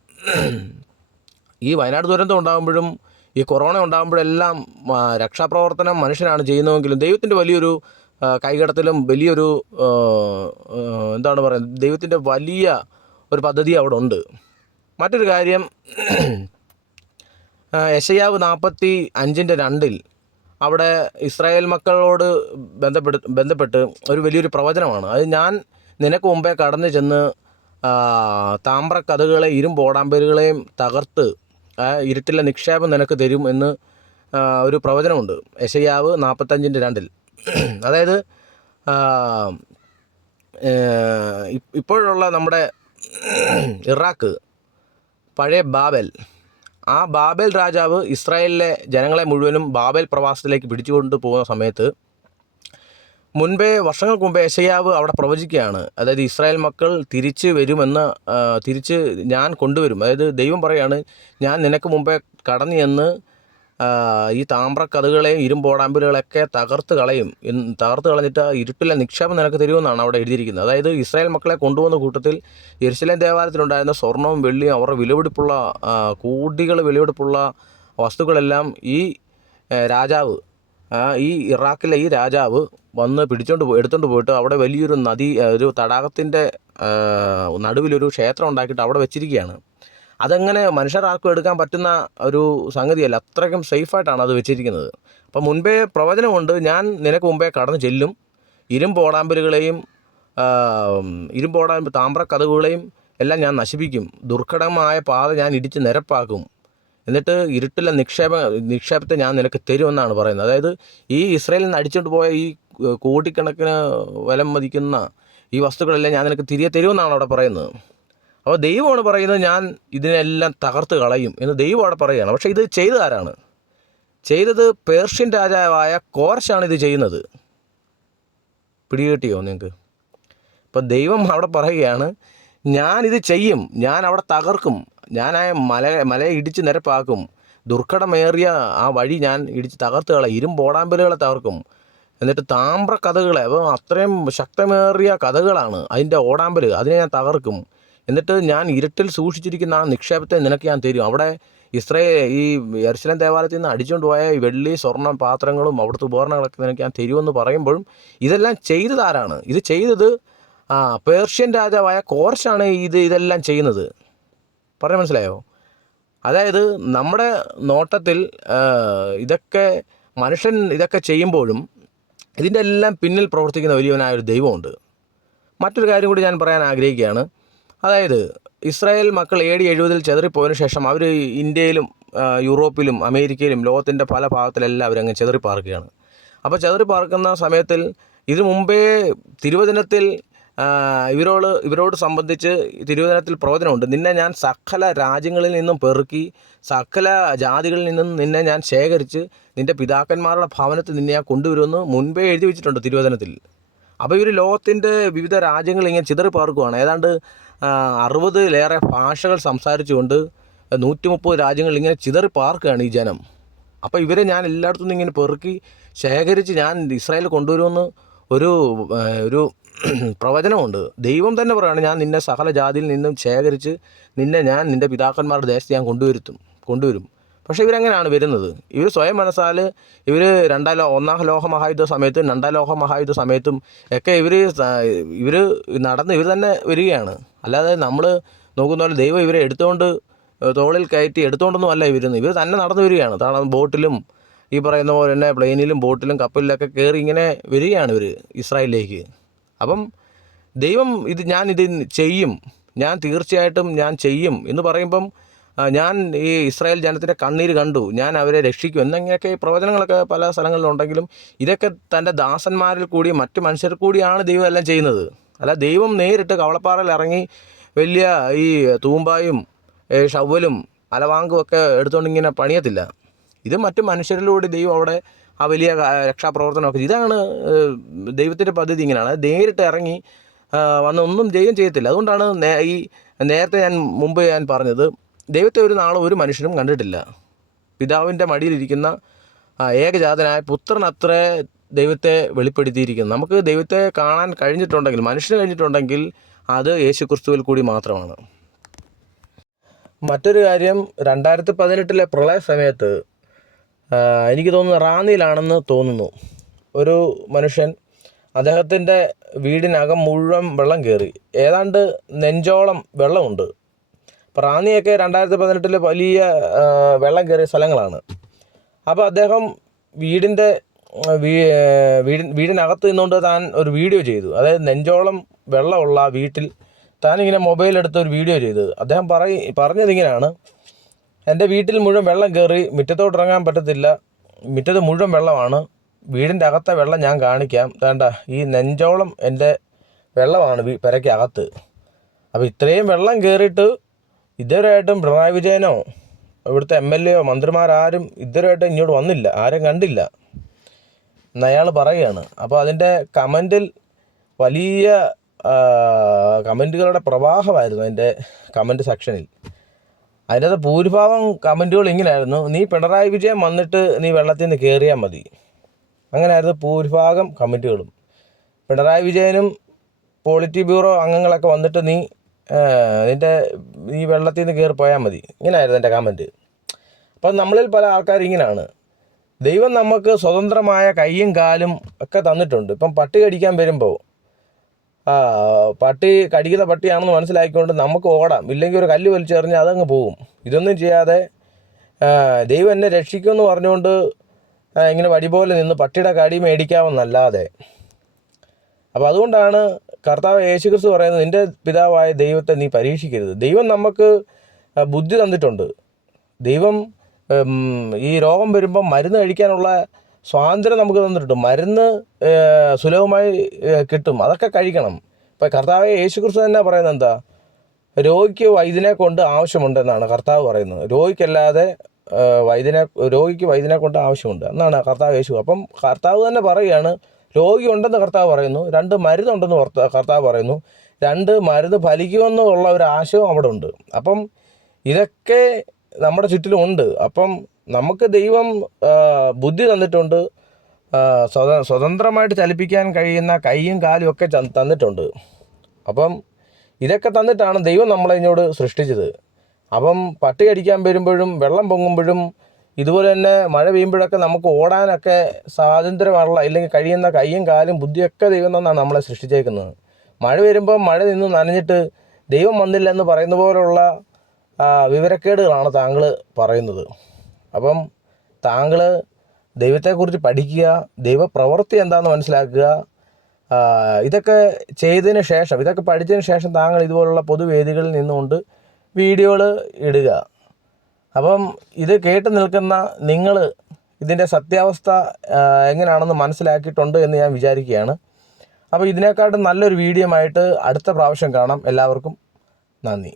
ഈ വയനാട് ദുരന്തം ഉണ്ടാകുമ്പോഴും ഈ കൊറോണ ഉണ്ടാകുമ്പോഴെല്ലാം രക്ഷാപ്രവർത്തനം മനുഷ്യനാണ് ചെയ്യുന്നതെങ്കിലും ദൈവത്തിന്റെ വലിയൊരു കൈകടത്തിലും വലിയൊരു എന്താണ് പറയുന്നത് ദൈവത്തിന്റെ വലിയ ഒരു പദ്ധതി അവിടെ ഉണ്ട്. മറ്റൊരു കാര്യം യശയാവ് നാൽപ്പത്തി അഞ്ചിന്റെ രണ്ടിൽ അവിടെ ഇസ്രായേൽ മക്കളോട് ബന്ധപ്പെട്ട് ബന്ധപ്പെട്ട് ഒരു വലിയൊരു പ്രവചനമാണ്. അത് ഞാൻ നിനക്ക് മുമ്പേ കടന്നു ചെന്ന് താമ്രക്കഥകളെ താമ്ര കഥകളെ തകർത്ത് ഇരുട്ടിലെ നിക്ഷേപം നിനക്ക് തരും എന്ന് ഒരു പ്രവചനമുണ്ട്. യശയാവ് നാൽപ്പത്തഞ്ചിന്റെ രണ്ടിൽ. അതായത് ഇപ്പോഴുള്ള നമ്മുടെ ഇറാഖ് പഴയ ബാബൽ. ആ ബാബൽ രാജാവ് ഇസ്രായേലിലെ ജനങ്ങളെ മുഴുവനും ബാബൽ പ്രവാസത്തിലേക്ക് പിടിച്ചുകൊണ്ട് പോകുന്ന സമയത്ത് മുൻപേ വർഷങ്ങൾക്ക് മുമ്പേ യശയാവ് അവിടെ പ്രവചിക്കുകയാണ്. അതായത് ഇസ്രായേൽ മക്കൾ തിരിച്ച് വരുമെന്ന് തിരിച്ച് ഞാൻ കൊണ്ടുവരും. അതായത് ദൈവം പറയാണ് ഞാൻ നിനക്ക് മുമ്പേ കടന്നു ചെന്ന് ഈ താമ്ര കഥകളെയും ഇരുമ്പോടാമ്പലുകളൊക്കെ തകർത്ത് കളയും. തകർത്ത് കളഞ്ഞിട്ട് ഇരുട്ടിലെ നിക്ഷേപം നിനക്ക് തരുമെന്നാണ് അവിടെ എഴുതിയിരിക്കുന്നത്. അതായത് ഇസ്രായേൽ മക്കളെ കൊണ്ടുവന്ന കൂട്ടത്തിൽ യെരുശലേം ദേവാലയത്തിലുണ്ടായിരുന്ന സ്വർണവും വെള്ളിയും അവരുടെ വിലപിടിപ്പുള്ള കോടികൾ വിലപിടിപ്പുള്ള വസ്തുക്കളെല്ലാം ഈ രാജാവ് ഈ ഇറാഖിലെ ഈ രാജാവ് വന്ന് പിടിച്ചോണ്ട് പോയി എടുത്തുകൊണ്ട് പോയിട്ട് അവിടെ വലിയൊരു നദി ഒരു തടാകത്തിന്റെ നടുവിലൊരു ക്ഷേത്രം ഉണ്ടാക്കിയിട്ട് അവിടെ വെച്ചിരിക്കുകയാണ്. അതങ്ങനെ മനുഷ്യരാർക്കും എടുക്കാൻ പറ്റുന്ന ഒരു സംഗതിയല്ല. അത്രയ്ക്കും സേഫായിട്ടാണ് അത് വെച്ചിരിക്കുന്നത്. അപ്പം മുൻപേ പ്രവചനമുണ്ട് ഞാൻ നിനക്ക് മുമ്പേ കടന്നു ചെല്ലും. ഇരുമ്പോടാമ്പലുകളെയും ഇരുമ്പോടാമ്പ് താമ്രക്കഥകുകളെയും എല്ലാം ഞാൻ നശിപ്പിക്കും. ദുർഘടമായ പാത ഞാൻ ഇടിച്ച് നിരപ്പാക്കും. എന്നിട്ട് ഇരുട്ടിലെ നിക്ഷേപ നിക്ഷേപത്തെ ഞാൻ നിനക്ക് തരുമെന്നാണ് പറയുന്നത്. അതായത് ഈ ഇസ്രയേലിൽ നിന്ന് അടിച്ചുകൊണ്ട് പോയ ഈ കോടിക്കണക്കിന് വിലം മതിക്കുന്ന ഈ വസ്തുക്കളെല്ലാം ഞാൻ നിനക്ക് തിരികെ തരുമെന്നാണ് അവിടെ പറയുന്നത്. അപ്പോൾ ദൈവമാണ് പറയുന്നത് ഞാൻ ഇതിനെല്ലാം തകർത്ത് കളയും എന്ന് ദൈവം അവിടെ പറയുകയാണ്. പക്ഷേ ഇത് ചെയ്ത ആരാണ് ചെയ്തത് പേർഷ്യൻ രാജാവായ കോർശാണ് ഇത് ചെയ്യുന്നത്. പിടികിട്ടിയോ നിങ്ങൾക്ക്? ഇപ്പം ദൈവം അവിടെ പറയുകയാണ് ഞാനിത് ചെയ്യും. ഞാൻ അവിടെ തകർക്കും. ഞാൻ ആ മല മലയെ ഇടിച്ച് നിരപ്പാക്കും. ദുർഘടമേറിയ ആ വഴി ഞാൻ ഇടിച്ച് തകർത്ത് കളയും. ഇരുമ്പോടാമ്പലുകളെ തകർക്കും. എന്നിട്ട് താമ്ര കഥകളെ അപ്പോൾ അത്രയും ശക്തമേറിയ കഥകളാണ് അതിന്റെ ഓടാമ്പൽ അതിനെ ഞാൻ തകർക്കും. എന്നിട്ട് ഞാൻ ഇരുട്ടിൽ സൂക്ഷിച്ചിരിക്കുന്ന ആ നിക്ഷേപത്തെ നിനക്ക് ഞാൻ തരും. അവിടെ ഇസ്രയേൽ ഈ യെരുശലേം ദേവാലയത്തിൽ നിന്ന് അടിച്ചുകൊണ്ട് പോയ വെള്ളി സ്വർണ പാത്രങ്ങളും അവിടുത്തെ ഉപകരണങ്ങളൊക്കെ നിനക്ക് ഞാൻ തരുമെന്ന് പറയുമ്പോഴും ഇതെല്ലാം ചെയ്തതാരാണ് ഇത് ചെയ്തത് ആ പേർഷ്യൻ രാജാവായ കോർഷാണ് ഇത് ഇതെല്ലാം ചെയ്യുന്നത്. പറഞ്ഞ മനസ്സിലായോ? അതായത് നമ്മുടെ നോട്ടത്തിൽ ഇതൊക്കെ മനുഷ്യൻ ഇതൊക്കെ ചെയ്യുമ്പോഴും ഇതിന്റെ എല്ലാം പിന്നിൽ പ്രവർത്തിക്കുന്ന വലിയവനായ ഒരു ദൈവമുണ്ട്. മറ്റൊരു കാര്യം കൂടി ഞാൻ പറയാൻ ആഗ്രഹിക്കുകയാണ്. അതായത് ഇസ്രായേൽ മക്കൾ എ ഡി എഴുപതിൽ ചെതറിപ്പോയതിനു ശേഷം അവർ ഇന്ത്യയിലും യൂറോപ്പിലും അമേരിക്കയിലും ലോകത്തിന്റെ പല ഭാഗത്തിലെല്ലാം അവരങ്ങ് ചെതറിപ്പാർക്കുകയാണ്. അപ്പോൾ ചെതറിപ്പാർക്കുന്ന സമയത്തിൽ ഇതിനു മുമ്പേ തിരുവചനത്തിൽ ഇവരോട് ഇവരോട് സംബന്ധിച്ച് തിരുവചനത്തിൽ പ്രവചനമുണ്ട്. നിന്നെ ഞാൻ സകല രാജ്യങ്ങളിൽ നിന്നും പെറുക്കി സകല ജാതികളിൽ നിന്നും നിന്നെ ഞാൻ ശേഖരിച്ച് നിന്റെ പിതാക്കന്മാരുടെ ഭവനത്തിൽ നിന്നെ ഞാൻ കൊണ്ടുവരുമെന്ന് മുൻപേ എഴുതി വെച്ചിട്ടുണ്ട് തിരുവചനത്തിൽ. അപ്പോൾ ഇവർ ലോകത്തിന്റെ വിവിധ രാജ്യങ്ങൾ ഇങ്ങനെ പാർക്കുകയാണ് ഏതാണ്ട് അറുപതിലേറെ ഭാഷകൾ സംസാരിച്ചുകൊണ്ട് നൂറ്റി മുപ്പത് രാജ്യങ്ങളിൽ ഇങ്ങനെ ചിതറി പാർക്കുകയാണ് ഈ ജനം. അപ്പോൾ ഇവരെ ഞാൻ എല്ലായിടത്തു നിന്നും ഇങ്ങനെ പെറുക്കി ശേഖരിച്ച് ഞാൻ ഇസ്രായേൽ കൊണ്ടുവരുമെന്ന് ഒരു ഒരു പ്രവചനമുണ്ട്. ദൈവം തന്നെ പറയുകയാണ് ഞാൻ നിന്നെ സകല ജാതിയിൽ നിന്നും ശേഖരിച്ച് നിന്നെ ഞാൻ നിന്റെ പിതാക്കന്മാരുടെ ദേശത്ത് ഞാൻ കൊണ്ടുവരുത്തും കൊണ്ടുവരും. പക്ഷേ ഇവരങ്ങനെയാണ് വരുന്നത്. ഇവർ സ്വയം മനസ്സാൽ ഇവർ രണ്ടാം ലോ ഒന്നാം ലോക മഹായുദ്ധ സമയത്തും രണ്ടാം ലോക മഹായുദ്ധ സമയത്തും ഒക്കെ ഇവർ ഇവർ നടന്ന് ഇവർ തന്നെ വരികയാണ്. അല്ലാതെ നമ്മൾ നോക്കുന്ന പോലെ ദൈവം ഇവരെ എടുത്തുകൊണ്ട് തോളിൽ കയറ്റി എടുത്തുകൊണ്ടൊന്നും അല്ല ഇവരുന്നത് ഇവർ തന്നെ നടന്നു വരികയാണ്. കാരണം ബോട്ടിലും ഈ പറയുന്ന പോലെ തന്നെ പ്ലെയിനിലും ബോട്ടിലും കപ്പലിലൊക്കെ കയറി ഇങ്ങനെ വരികയാണ് ഇവർ ഇസ്രായേലിലേക്ക്. അപ്പം ദൈവം ഇത് ഞാൻ ഇത് ചെയ്യും ഞാൻ തീർച്ചയായിട്ടും ഞാൻ ചെയ്യും എന്ന് പറയുമ്പം ഞാൻ ഈ ഇസ്രായേൽ ജനത്തിന്റെ കണ്ണീർ കണ്ടു. ഞാൻ അവരെ രക്ഷിക്കും. എന്നിങ്ങനെയൊക്കെ ഈ പ്രവചനങ്ങളൊക്കെ പല സ്ഥലങ്ങളിലുണ്ടെങ്കിലും ഇതൊക്കെ തന്റെ ദാസന്മാരിൽ കൂടി മറ്റു മനുഷ്യർ കൂടിയാണ് ദൈവം എല്ലാം ചെയ്യുന്നത്. അല്ല ദൈവം നേരിട്ട് കവളപ്പാറയിൽ ഇറങ്ങി വലിയ ഈ തൂമ്പായും ഷവലും അലവാങ്കും ഒക്കെ എടുത്തുകൊണ്ട് ഇങ്ങനെ പണിയത്തില്ല. ഇത് മറ്റു മനുഷ്യരിലൂടെ ദൈവം അവിടെ ആ വലിയ രക്ഷാപ്രവർത്തനമൊക്കെ ഇതാണ് ദൈവത്തിന്റെ പദ്ധതി ഇങ്ങനെയാണ്. നേരിട്ട് ഇറങ്ങി വന്ന് ഒന്നും ദൈവം ചെയ്യത്തില്ല. അതുകൊണ്ടാണ് ഈ നേരത്തെ ഞാൻ മുമ്പ് ഞാൻ പറഞ്ഞത് ദൈവത്തെ ഒരു നാളും ഒരു മനുഷ്യനും കണ്ടിട്ടില്ല. പിതാവിന്റെ മടിയിലിരിക്കുന്ന ഏകജാതനായ പുത്രൻ അത്ര ദൈവത്തെ വെളിപ്പെടുത്തിയിരിക്കുന്നു. നമുക്ക് ദൈവത്തെ കാണാൻ കഴിഞ്ഞിട്ടുണ്ടെങ്കിൽ മനുഷ്യന് കഴിഞ്ഞിട്ടുണ്ടെങ്കിൽ അത് യേശു ക്രിസ്തുവിൽ കൂടി മാത്രമാണ്. മറ്റൊരു കാര്യം രണ്ടായിരത്തി പതിനെട്ടിലെ പ്രളയ സമയത്ത് എനിക്ക് തോന്നുന്നു റാന്നിയിലാണെന്ന് തോന്നുന്നു. ഒരു മനുഷ്യൻ അദ്ദേഹത്തിന്റെ വീടിനകം മുഴുവൻ വെള്ളം കയറി. ഏതാണ്ട് നെഞ്ചോളം വെള്ളമുണ്ട്. അപ്പോൾ രണ്ടായിരത്തി പതിനെട്ടിൽ വലിയ വെള്ളം കയറിയ സ്ഥലങ്ങളാണ്. അപ്പോൾ അദ്ദേഹം വീടിന്റെ വീടി വീടിനകത്ത് നിന്നുകൊണ്ട് താൻ ഒരു വീഡിയോ ചെയ്തു. അതായത് നെഞ്ചോളം വെള്ളമുള്ള ആ വീട്ടിൽ താനിങ്ങനെ മൊബൈൽ എടുത്ത് ഒരു വീഡിയോ ചെയ്തത്. അദ്ദേഹം പറയ പറഞ്ഞതിങ്ങനെയാണ് എന്റെ വീട്ടിൽ മുഴുവൻ വെള്ളം കയറി മുറ്റത്തോട്ട് ഇറങ്ങാൻ പറ്റത്തില്ല. മുറ്റത്ത് മുഴുവൻ വെള്ളമാണ്. വീടിന്റെ അകത്തെ വെള്ളം ഞാൻ കാണിക്കാം. വേണ്ട ഈ നെഞ്ചോളം എന്റെ വെള്ളമാണ് വീ പെരയ്ക്ക് അകത്ത് അപ്പോൾ ഇത്രയും വെള്ളം കയറിയിട്ട് ഇതുവരെയായിട്ടും പിണറായി വിജയനോ ഇവിടുത്തെ എം എൽ എയോ മന്ത്രിമാരാരും ഇതുവരെയായിട്ടും ഇങ്ങോട്ട് വന്നില്ല. ആരും കണ്ടില്ല. എന്നയാൾ പറയുകയാണ്. അപ്പോൾ അതിന്റെ കമന്റിൽ വലിയ കമന്റുകളുടെ പ്രവാഹമായിരുന്നു അതിന്റെ കമന്റ് സെക്ഷനിൽ. അതിന്റെ അത് ഭൂരിഭാഗം കമന്റുകൾ ഇങ്ങനെയായിരുന്നു. നീ പിണറായി വിജയൻ വന്നിട്ട് നീ വെള്ളത്തിൽ നിന്ന് കയറിയാൽ മതി. അങ്ങനെയായിരുന്നു ഭൂരിഭാഗം കമന്റുകളും. പിണറായി വിജയനും പോളിറ്റി ബ്യൂറോ അംഗങ്ങളൊക്കെ വന്നിട്ട് നീ നിന്റെ ഈ വെള്ളത്തിൽ നിന്ന് കയറി പോയാൽ മതി. ഇങ്ങനെയായിരുന്നു എന്റെ കമന്റ് അപ്പം നമ്മളിൽ പല ആൾക്കാർ ഇങ്ങനെയാണ് ദൈവം നമുക്ക് സ്വതന്ത്രമായ കൈയും കാലും ഒക്കെ തന്നിട്ടുണ്ട്. ഇപ്പം പട്ടി കടിക്കാൻ വരുമ്പോൾ പട്ടി കടിക്കുന്ന പട്ടിയാണെന്ന് മനസ്സിലാക്കിക്കൊണ്ട് നമുക്ക് ഓടാം. ഇല്ലെങ്കിൽ ഒരു കല്ല് വലിച്ചെറിഞ്ഞ് അതങ്ങ് പോവും. ഇതൊന്നും ചെയ്യാതെ ദൈവം എന്നെ രക്ഷിക്കുമെന്ന് പറഞ്ഞുകൊണ്ട് ഇങ്ങനെ വടി പോലെ നിന്ന് പട്ടിയുടെ കടി മേടിക്കാമെന്നല്ലാതെ. അപ്പോൾ അതുകൊണ്ടാണ് കർത്താവ് യേശു ക്രിസ്തു പറയുന്നത് നിന്റെ പിതാവായ ദൈവത്തെ നീ പരീക്ഷിക്കരുത്. ദൈവം നമുക്ക് ബുദ്ധി തന്നിട്ടുണ്ട്. ദൈവം ഈ രോഗം വരുമ്പം മരുന്ന് കഴിക്കാനുള്ള സ്വാതന്ത്ര്യം നമുക്ക് തന്നിട്ടുണ്ട്. മരുന്ന് സുലഭമായി കിട്ടും. അതൊക്കെ കഴിക്കണം. ഇപ്പം കർത്താവ് യേശു ക്രിസ്തു തന്നെ പറയുന്നത് എന്താ? രോഗിക്ക് വൈദ്യനെ കൊണ്ട് ആവശ്യമുണ്ടെന്നാണ് കർത്താവ് പറയുന്നത്. രോഗിക്കല്ലാതെ വൈദ്യനെ രോഗിക്ക് വൈദ്യനെ കൊണ്ട് ആവശ്യമുണ്ട് എന്നാണ് കർത്താവ് യേശു. അപ്പം കർത്താവ് തന്നെ പറയുകയാണ് രോഗി ഉണ്ടെന്ന് കർത്താവ് പറയുന്നു രണ്ട് മരുന്നുണ്ടെന്ന് കർത്താവ് പറയുന്നു രണ്ട് മരുന്ന് ഫലിക്കുമെന്നുള്ള ഒരു ആശയവും അവിടെ ഉണ്ട്. അപ്പം ഇതൊക്കെ നമ്മുടെ ചുറ്റിലുമുണ്ട് അപ്പം നമുക്ക് ദൈവം ബുദ്ധി തന്നിട്ടുണ്ട് സ്വത സ്വതന്ത്രമായിട്ട് ചലിപ്പിക്കാൻ കഴിയുന്ന കൈയും കാലും ഒക്കെ തന്നിട്ടുണ്ട്. അപ്പം ഇതൊക്കെ തന്നിട്ടാണ് ദൈവം നമ്മളെ സൃഷ്ടിച്ചത്. അപ്പം പട്ടി അടിക്കാൻ വരുമ്പോഴും വെള്ളം പൊങ്ങുമ്പോഴും ഇതുപോലെ തന്നെ മഴ പെയ്യുമ്പോഴൊക്കെ നമുക്ക് ഓടാനൊക്കെ സ്വാതന്ത്ര്യമുള്ള ഇല്ലെങ്കിൽ കഴിയുന്ന കയ്യും കാലും ബുദ്ധിയൊക്കെ ദൈവം തന്നാണ് നമ്മളെ സൃഷ്ടിച്ചേക്കുന്നത്. മഴ വരുമ്പോൾ മഴ നിന്ന് നനഞ്ഞിട്ട് ദൈവം വന്നില്ല എന്ന് പറയുന്ന പോലുള്ള വിവരക്കേടുകളാണ് താങ്കൾ പറയുന്നത്. അപ്പം താങ്കൾ ദൈവത്തെക്കുറിച്ച് പഠിക്കുക ദൈവപ്രവൃത്തി എന്താണെന്ന് മനസ്സിലാക്കുക ഇതൊക്കെ ചെയ്തതിന് ശേഷം ഇതൊക്കെ പഠിച്ചതിന് ശേഷം താങ്കൾ ഇതുപോലുള്ള പൊതുവേദികളിൽ നിന്നുകൊണ്ട് വീഡിയോകൾ ഇടുക. അപ്പം ഇത് കേട്ട് നിൽക്കുന്ന നിങ്ങൾ ഇതിന്റെ സത്യാവസ്ഥ എങ്ങനെയാണെന്ന് മനസ്സിലാക്കിയിട്ടുണ്ട് എന്ന് ഞാൻ വിചാരിക്കുകയാണ്. അപ്പോൾ ഇതിനേക്കാട്ടും നല്ലൊരു വീഡിയോ ആയിട്ട് അടുത്ത പ്രാവശ്യം കാണാം. എല്ലാവർക്കും നന്ദി.